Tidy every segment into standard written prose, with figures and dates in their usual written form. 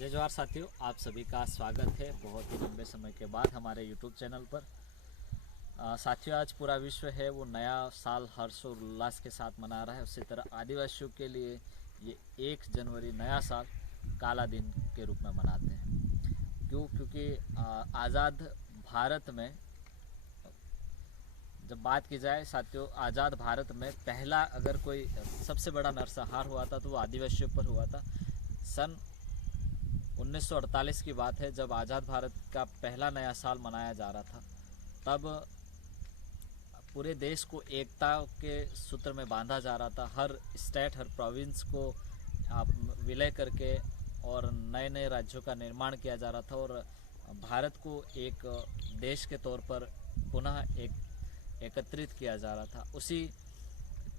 जय जोहार साथियों, आप सभी का स्वागत है बहुत ही लंबे समय के बाद हमारे YouTube चैनल पर। साथियों, आज पूरा विश्व है वो नया साल हर्ष और उल्लास के साथ मना रहा है। उसी तरह आदिवासियों के लिए ये 1 जनवरी नया साल काला दिन के रूप में मनाते हैं। क्योंकि आज़ाद भारत में जब बात की जाए साथियों, आज़ाद भारत में पहला अगर कोई सबसे बड़ा नरसंहार हुआ था तो वो आदिवासियों पर हुआ था। सन 1948 की बात है, जब आज़ाद भारत का पहला नया साल मनाया जा रहा था। तब पूरे देश को एकता के सूत्र में बांधा जा रहा था। हर स्टेट, हर प्रोविंस को विलय करके और नए नए राज्यों का निर्माण किया जा रहा था और भारत को एक देश के तौर पर पुनः एकत्रित किया जा रहा था। उसी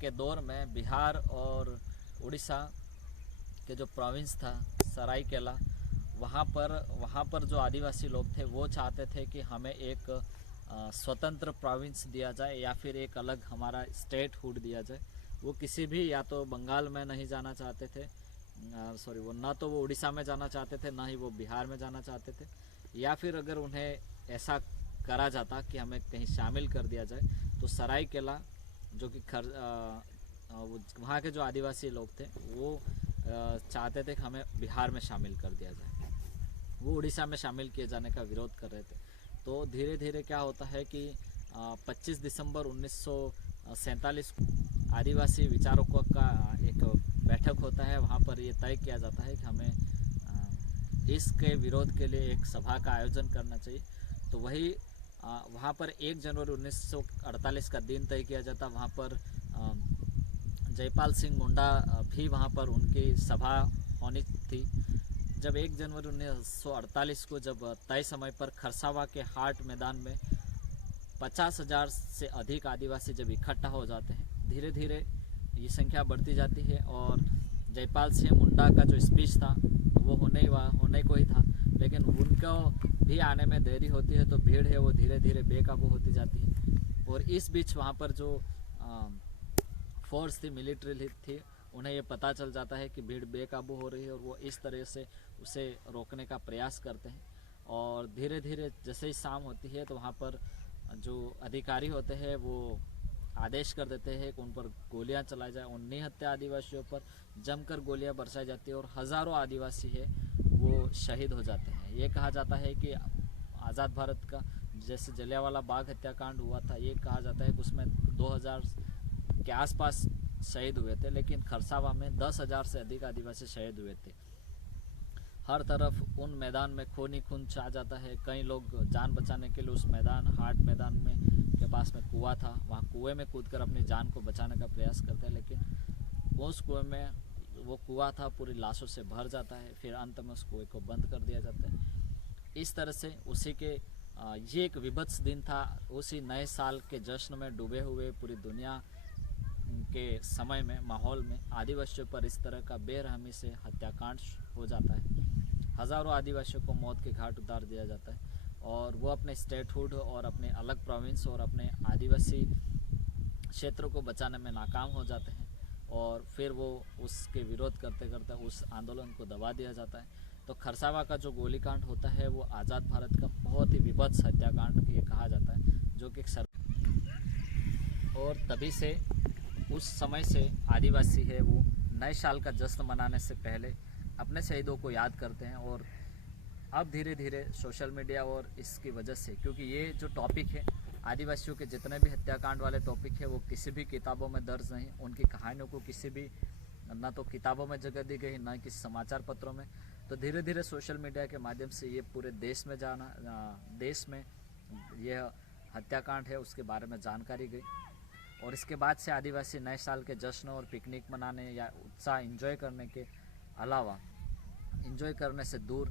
के दौर में बिहार और उड़ीसा के जो प्रोविंस था सरायकेला, वहाँ पर जो आदिवासी लोग थे वो चाहते थे कि हमें एक स्वतंत्र प्रोविंस दिया जाए या फिर एक अलग हमारा स्टेट हुड दिया जाए। वो किसी भी, या तो बंगाल में नहीं जाना चाहते थे, वो ना तो वो उड़ीसा में जाना चाहते थे, ना ही वो बिहार में जाना चाहते थे। या फिर अगर उन्हें ऐसा करा जाता कि हमें कहीं शामिल कर दिया जाए तो सरायकेला, जो कि वहाँ के जो आदिवासी लोग थे वो चाहते थे कि हमें बिहार में शामिल कर दिया जाए। वो उड़ीसा में शामिल किए जाने का विरोध कर रहे थे। तो धीरे धीरे क्या होता है कि 25 दिसंबर 1947 को आदिवासी विचारकों का एक बैठक होता है। वहाँ पर ये तय किया जाता है कि हमें इसके विरोध के लिए एक सभा का आयोजन करना चाहिए। तो वही वहाँ पर 1 जनवरी 1948 का दिन तय किया जाता। वहाँ पर जयपाल सिंह मुंडा भी वहाँ पर उनकी सभा होनी थी। जब 1 जनवरी 1948 को जब तय समय पर खरसावा के हाट मैदान में 50,000 से अधिक आदिवासी जब इकट्ठा हो जाते हैं, धीरे धीरे ये संख्या बढ़ती जाती है और जयपाल सिंह मुंडा का जो स्पीच था वो होने को ही था, लेकिन उनको भी आने में देरी होती है तो भीड़ है वो धीरे धीरे बेकाबू होती जाती है। और इस बीच वहाँ पर जो फोर्स थी, मिलिट्री थी, उन्हें ये पता चल जाता है कि भीड़ बेकाबू हो रही है और वो इस तरह से उसे रोकने का प्रयास करते हैं। और धीरे धीरे जैसे ही शाम होती है तो वहाँ पर जो अधिकारी होते हैं वो आदेश कर देते हैं कि उन पर गोलियां चलाई जाए। उन निहत्थे आदिवासियों पर जमकर गोलियां बरसाई जाती है और हज़ारों आदिवासी है वो शहीद हो जाते हैं। ये कहा जाता है कि आज़ाद भारत का जैसे जलियांवाला बाग हत्याकांड हुआ था, ये कहा जाता है कि उसमें 2000 के आसपास शहीद हुए थे, लेकिन खरसावा में 10,000 से अधिक आदिवासी शहीद हुए थे। हर तरफ उन मैदान में खून ही खून छा जाता है। कई लोग जान बचाने के लिए उस हाट मैदान में के पास में कुआं था, वहाँ कुएं में कूदकर अपनी जान को बचाने का प्रयास करते हैं, लेकिन उस कुएं में वो कुआं था पूरी लाशों से भर जाता है। फिर अंत में उस कुएं को बंद कर दिया जाता है। इस तरह से उसी के ये एक विभत्स दिन था। उसी नए साल के जश्न में डूबे हुए पूरी दुनिया के समय में, माहौल में आदिवासियों पर इस तरह का बेरहमी से हत्याकांड हो जाता है। हज़ारों आदिवासियों को मौत के घाट उतार दिया जाता है और वो अपने स्टेटहुड और अपने अलग प्रोविंस और अपने आदिवासी क्षेत्रों को बचाने में नाकाम हो जाते हैं और फिर वो उसके विरोध करते करते उस आंदोलन को दबा दिया जाता है। तो खरसावा का जो गोलीकांड होता है वो आज़ाद भारत का बहुत ही विभत्स हत्याकांड ये कहा जाता है, जो कि और तभी से उस समय से आदिवासी है वो नए साल का जश्न मनाने से पहले अपने शहीदों को याद करते हैं। और अब धीरे धीरे सोशल मीडिया और इसकी वजह से, क्योंकि ये जो टॉपिक है आदिवासियों के जितने भी हत्याकांड वाले टॉपिक है वो किसी भी किताबों में दर्ज नहीं, उनकी कहानियों को किसी भी न तो किताबों में जगह दी गई, न किसी समाचार पत्रों में। तो धीरे धीरे सोशल मीडिया के माध्यम से ये पूरे देश में यह हत्याकांड है उसके बारे में जानकारी गई। और इसके बाद से आदिवासी नए साल के जश्न और पिकनिक मनाने या उत्साह एंजॉय करने के अलावा, एंजॉय करने से दूर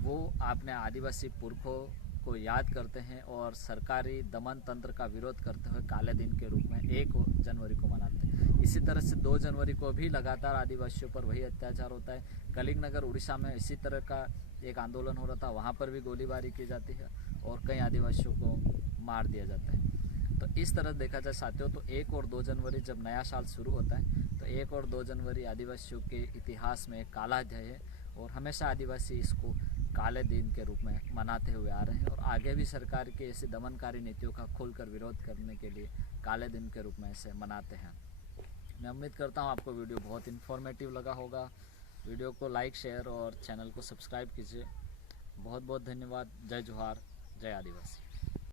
वो अपने आदिवासी पुरखों को याद करते हैं और सरकारी दमन तंत्र का विरोध करते हुए काले दिन के रूप में 1 जनवरी को मनाते हैं। इसी तरह से 2 जनवरी को भी लगातार आदिवासियों पर वही अत्याचार होता है। कलिंगनगर उड़ीसा में इसी तरह का एक आंदोलन हो रहा था, वहाँ पर भी गोलीबारी की जाती है और कई आदिवासियों को मार दिया जाता है। तो इस तरह देखा जाए साथियों, तो 1 और 2 जनवरी जब नया साल शुरू होता है तो 1 और 2 जनवरी आदिवासियों के इतिहास में एक काला अध्याय है और हमेशा आदिवासी इसको काले दिन के रूप में मनाते हुए आ रहे हैं और आगे भी सरकार के ऐसी दमनकारी नीतियों का खुलकर विरोध करने के लिए काले दिन के रूप में इसे मनाते हैं। मैं उम्मीद करता हूँ आपको वीडियो बहुत इन्फॉर्मेटिव लगा होगा। वीडियो को लाइक, शेयर और चैनल को सब्सक्राइब कीजिए। बहुत बहुत धन्यवाद। जय जोहार, जय आदिवासी।